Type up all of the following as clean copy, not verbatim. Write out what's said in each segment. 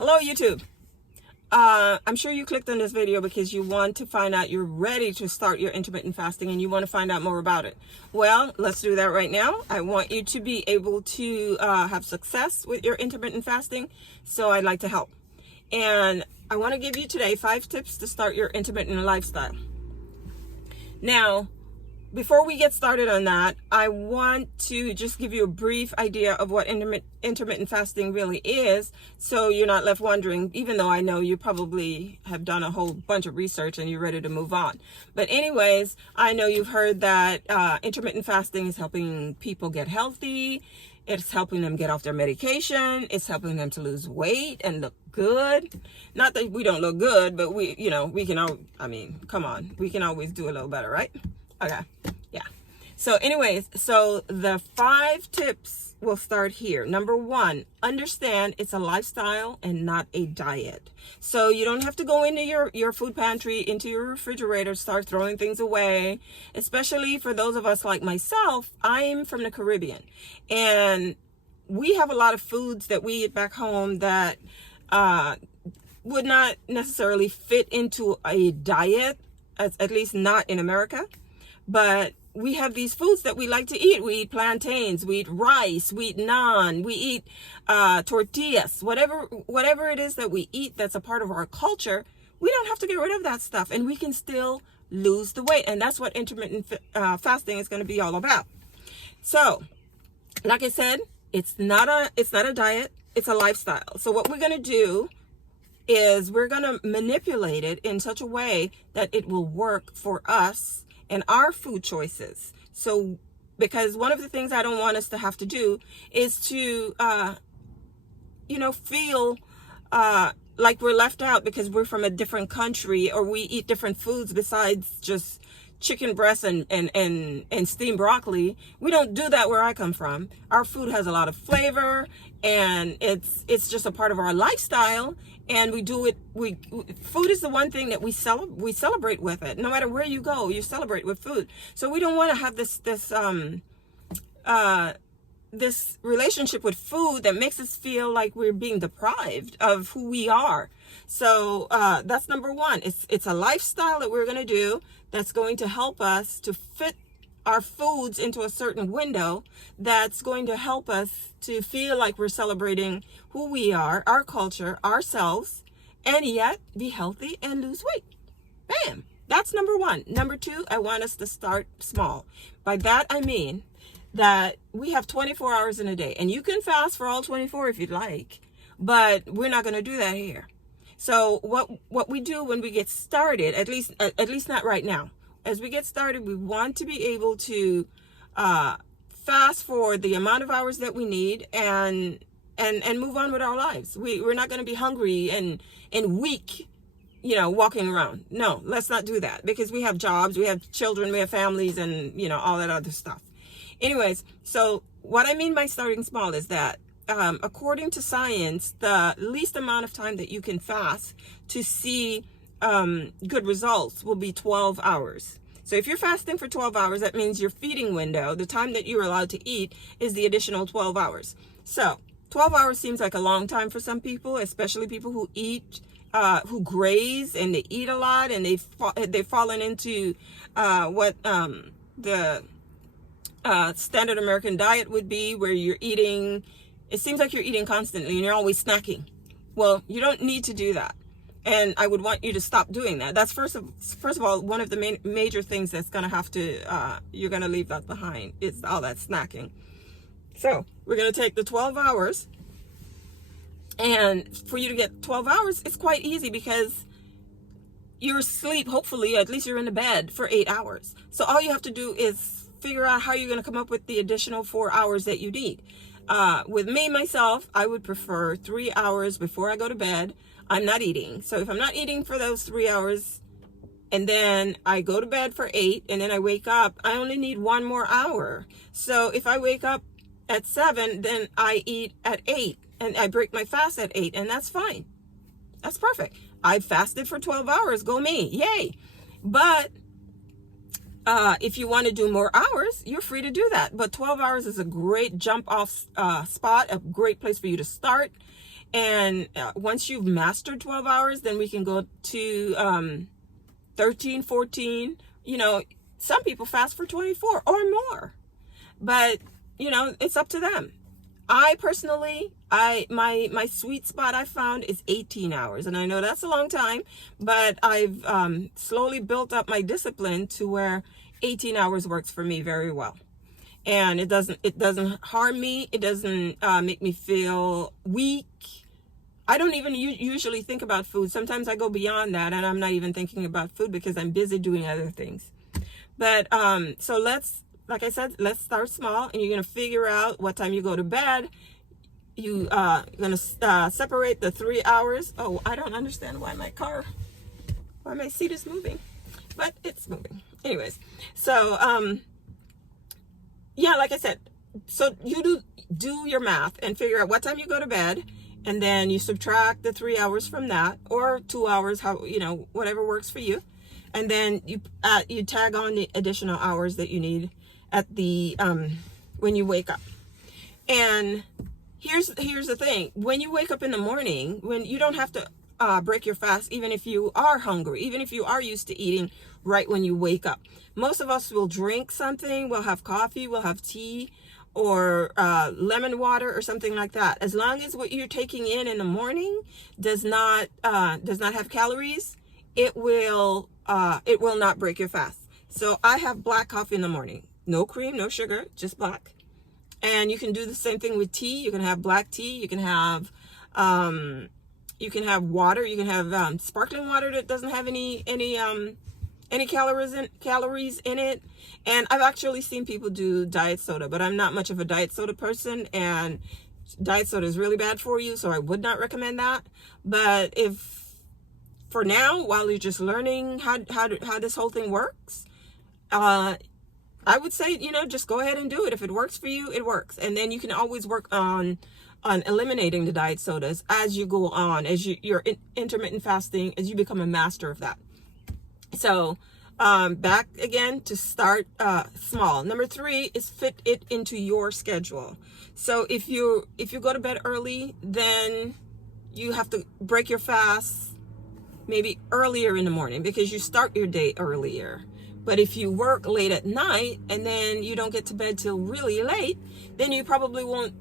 Hello, YouTube. I'm sure you clicked on this video because you want to find out you're ready to start your intermittent fasting and you want to find out more about it. Well, let's do that right now. I want you to be able to have success with your intermittent fasting, so I'd like to help. And I want to give you today 5 tips to start your intermittent lifestyle. Now, before we get started on that, I want to just give you a brief idea of what intermittent fasting really is, so you're not left wondering, even though I know you probably have done a whole bunch of research and you're ready to move on. But anyways, I know you've heard that intermittent fasting is helping people get healthy. It's helping them get off their medication. It's helping them to lose weight and look good. Not that we don't look good, but we can come on. We can always do a little better, right? Okay, yeah. So anyways, so the 5 tips will start here. Number 1, understand it's a lifestyle and not a diet. So you don't have to go into your food pantry, into your refrigerator, start throwing things away. Especially for those of us like myself, I'm from the Caribbean. And we have a lot of foods that we eat back home that would not necessarily fit into a diet, at least not in America. But we have these foods that we like to eat. We eat plantains, we eat rice, we eat naan, we eat tortillas, whatever it is that we eat that's a part of our culture. We don't have to get rid of that stuff, and we can still lose the weight. And that's what intermittent fasting is going to be all about. So, like I said, it's not a diet, it's a lifestyle. So what we're going to do is we're going to manipulate it in such a way that it will work for us and our food choices. So, because one of the things I don't want us to have to do is to, feel like we're left out because we're from a different country or we eat different foods besides just chicken breast and steamed broccoli. We don't do that where I come from. Our food has a lot of flavor, and it's just a part of our lifestyle. And we do it. Food is the one thing that we celebrate with it. No matter where you go, you celebrate with food. So we don't want to have this relationship with food that makes us feel like we're being deprived of who we are. So that's number 1. It's a lifestyle that we're going to do that's going to help us to fit our foods into a certain window, that's going to help us to feel like we're celebrating who we are, our culture, ourselves, and yet be healthy and lose weight. Bam! That's number 1. Number 2, I want us to start small. By that I mean that we have 24 hours in a day, and you can fast for all 24 if you'd like, but we're not going to do that here. So what we do when we get started, at least not right now, as we get started, we want to be able to fast for the amount of hours that we need and move on with our lives. We're not going to be hungry and weak, walking around. No, let's not do that, because we have jobs, we have children, we have families, and all that other stuff. Anyways, so what I mean by starting small is that according to science, the least amount of time that you can fast to see good results will be 12 hours. So if you're fasting for 12 hours, that means your feeding window, the time that you're allowed to eat, is the additional 12 hours. So 12 hours seems like a long time for some people, especially people who eat, who graze, and they eat a lot, and they've fallen into what the standard American diet would be, where you're eating, it seems like you're eating constantly and you're always snacking. Well, you don't need to do that. And I would want you to stop doing that. That's first of all, one of the major things that's going to have to, you're going to leave that behind, is all that snacking. So we're going to take the 12 hours, and for you to get 12 hours, it's quite easy, because you're asleep, hopefully, at least you're in the bed for 8 hours. So all you have to do is figure out how you're going to come up with the additional 4 hours that you need. With me, myself, I would prefer 3 hours before I go to bed. I'm not eating. So if I'm not eating for those 3 hours, and then I go to bed for 8, and then I wake up, I only need 1 more hour. So if I wake up at 7, then I eat at 8, and I break my fast at 8, and that's fine. That's perfect. I fasted for 12 hours. Go me. Yay. But if you want to do more hours, you're free to do that. But 12 hours is a great jump off spot, a great place for you to start. And once you've mastered 12 hours, then we can go to 13, 14. You know, some people fast for 24 or more. But, you know, it's up to them. I personally, my sweet spot I found is 18 hours. And I know that's a long time, but I've slowly built up my discipline to where 18 hours works for me very well. And it doesn't harm me. It doesn't make me feel weak. I don't even usually think about food. Sometimes I go beyond that and I'm not even thinking about food because I'm busy doing other things. But so like I said, let's start small, and you're going to figure out what time you go to bed. You're going to separate the 3 hours. Oh, I don't understand why my seat is moving, but it's moving. Anyways, so yeah, like I said, so you do your math and figure out what time you go to bed, and then you subtract the 3 hours from that, or 2 hours, how, you know, whatever works for you. And then you tag on the additional hours that you need at the when you wake up. And here's the thing: when you wake up in the morning, when you don't have to break your fast, even if you are hungry, even if you are used to eating right when you wake up. Most of us will drink something. We'll have coffee, we'll have tea, or lemon water or something like that. As long as what you're taking in the morning does not have calories, it will not break your fast. So I have black coffee in the morning. No cream, no sugar, just black. And you can do the same thing with tea. You can have black tea. You can have water. You can have sparkling water that doesn't have any calories in it. And I've actually seen people do diet soda, but I'm not much of a diet soda person, and diet soda is really bad for you, so I would not recommend that. But if for now, while you're just learning how this whole thing works, I would say, you know, just go ahead and do it. If it works for you, it works. And then you can always work on eliminating the diet sodas as you go on, as you're intermittent fasting, as you become a master of that. So back again to start small. Number 3 is fit it into your schedule. So if you go to bed early, then you have to break your fast maybe earlier in the morning because you start your day earlier. But if you work late at night and then you don't get to bed till really late, then you probably won't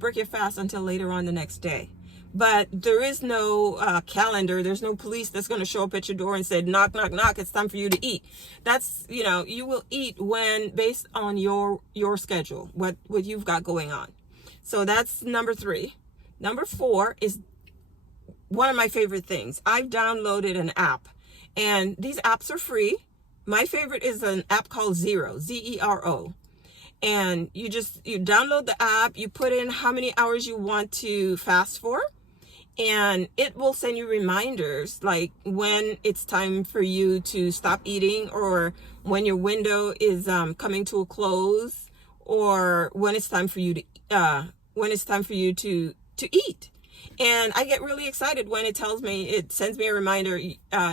break your fast until later on the next day. But there is no calendar. There's no police that's going to show up at your door and say, knock, knock, knock, it's time for you to eat. That's, you know, you will eat based on your schedule, what you've got going on. So that's number 3. Number 4 is one of my favorite things. I've downloaded an app, and these apps are free. My favorite is an app called Zero, Zero. And you download the app, you put in how many hours you want to fast for, and it will send you reminders like when it's time for you to stop eating, or when your window is coming to a close, or when it's time for you to eat. And I get really excited when it sends me a reminder,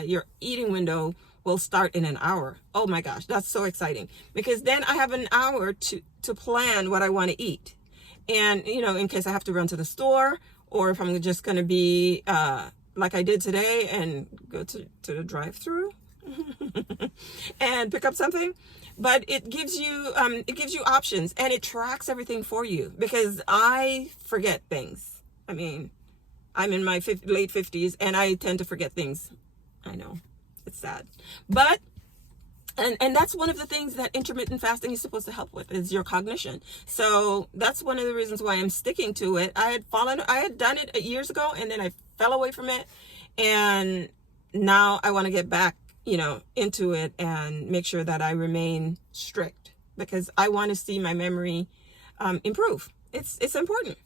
your eating window will start in an hour. Oh my gosh, that's so exciting, because then I have an hour to plan what I want to eat. And, you know, in case I have to run to the store, or if I'm just going to be like I did today and go to the drive-thru and pick up something. But it gives you options, and it tracks everything for you, because I forget things. I mean, I'm in my late 50s and I tend to forget things. I know, it's sad, but and that's one of the things that intermittent fasting is supposed to help with, is your cognition. So that's one of the reasons why I'm sticking to it. I had done it years ago, and then I fell away from it, and now I want to get back, you know, into it and make sure that I remain strict, because I want to see my memory improve. It's important.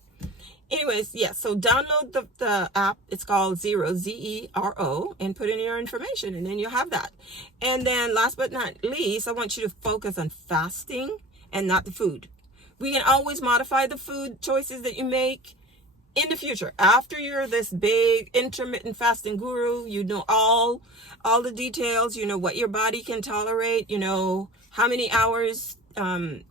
Anyways, yeah, so download the app. It's called Zero, Zero, and put in your information, and then you'll have that. And then last but not least, I want you to focus on fasting and not the food. We can always modify the food choices that you make in the future. After you're this big intermittent fasting guru, you know all the details, you know what your body can tolerate, you know how many hours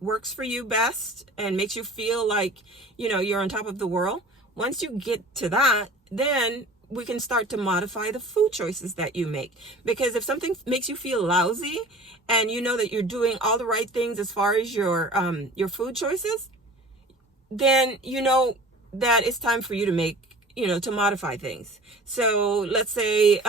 works for you best and makes you feel like, you know, you're on top of the world. Once you get to that, then we can start to modify the food choices that you make. Because if something makes you feel lousy and you know that you're doing all the right things as far as your food choices, then you know that it's time for you to make, to modify things. So let's say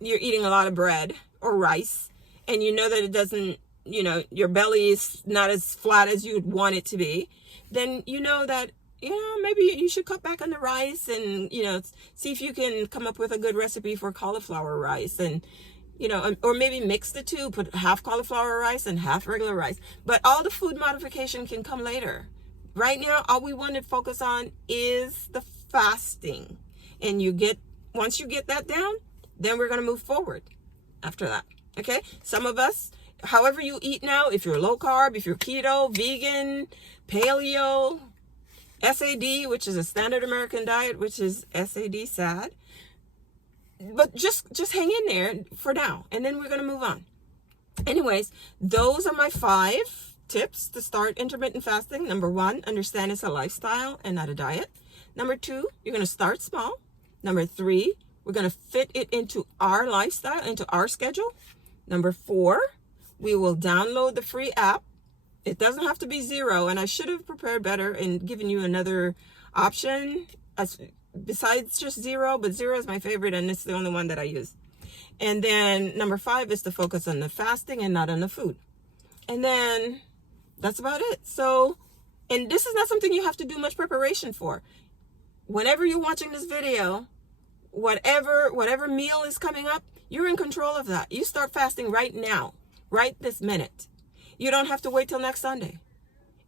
you're eating a lot of bread or rice, and you know that it doesn't, your belly is not as flat as you'd want it to be, then you know that, maybe you should cut back on the rice and, see if you can come up with a good recipe for cauliflower rice, and, or maybe mix the two, put half cauliflower rice and half regular rice. But all the food modification can come later. Right now, all we want to focus on is the fasting. And once you get that down, then we're going to move forward after that. Okay? Some of us, however you eat now, if you're low carb, if you're keto, vegan, paleo, SAD, which is a standard American diet, which is SAD, sad. But just hang in there for now, and then we're going to move on. Anyways, those are my 5 tips to start intermittent fasting. Number 1, understand it's a lifestyle and not a diet. Number 2, you're going to start small. Number 3, we're going to fit it into our lifestyle, into our schedule. Number 4, we will download the free app. It doesn't have to be 0, and I should have prepared better and given you another option besides just 0, but 0 is my favorite, and it's the only one that I use. And then number 5 is to focus on the fasting and not on the food. And then that's about it. So, and this is not something you have to do much preparation for. Whenever you're watching this video, whatever meal is coming up, you're in control of that. You start fasting right now, right this minute. You don't have to wait till next Sunday.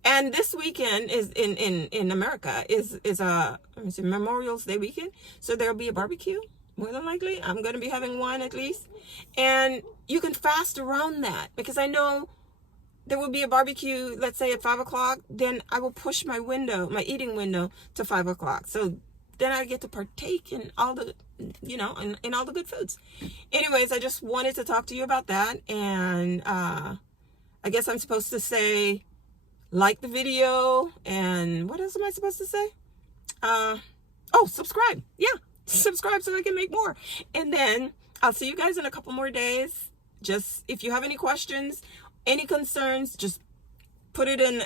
And this weekend is in America is Memorial Day weekend. So there'll be a barbecue, more than likely. I'm going to be having one at least. And you can fast around that, because I know there will be a barbecue, let's say at 5 o'clock. Then I will push my eating window to 5 o'clock. So then I get to partake in all the, in all the good foods. Anyways, I just wanted to talk to you about that. And, I guess I'm supposed to say, like the video, and what else am I supposed to say? Subscribe. Yeah, subscribe so I can make more. And then I'll see you guys in a couple more days. Just, if you have any questions, any concerns, just put it in,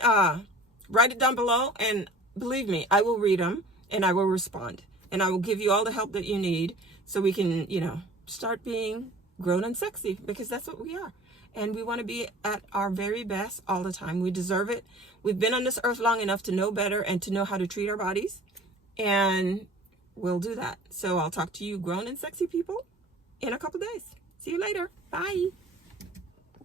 write it down below, and believe me, I will read them, and I will respond. And I will give you all the help that you need so we can, start being grown and sexy, because that's what we are. And we want to be at our very best all the time. We deserve it. We've been on this earth long enough to know better and to know how to treat our bodies. And we'll do that. So I'll talk to you grown and sexy people in a couple days. See you later. Bye.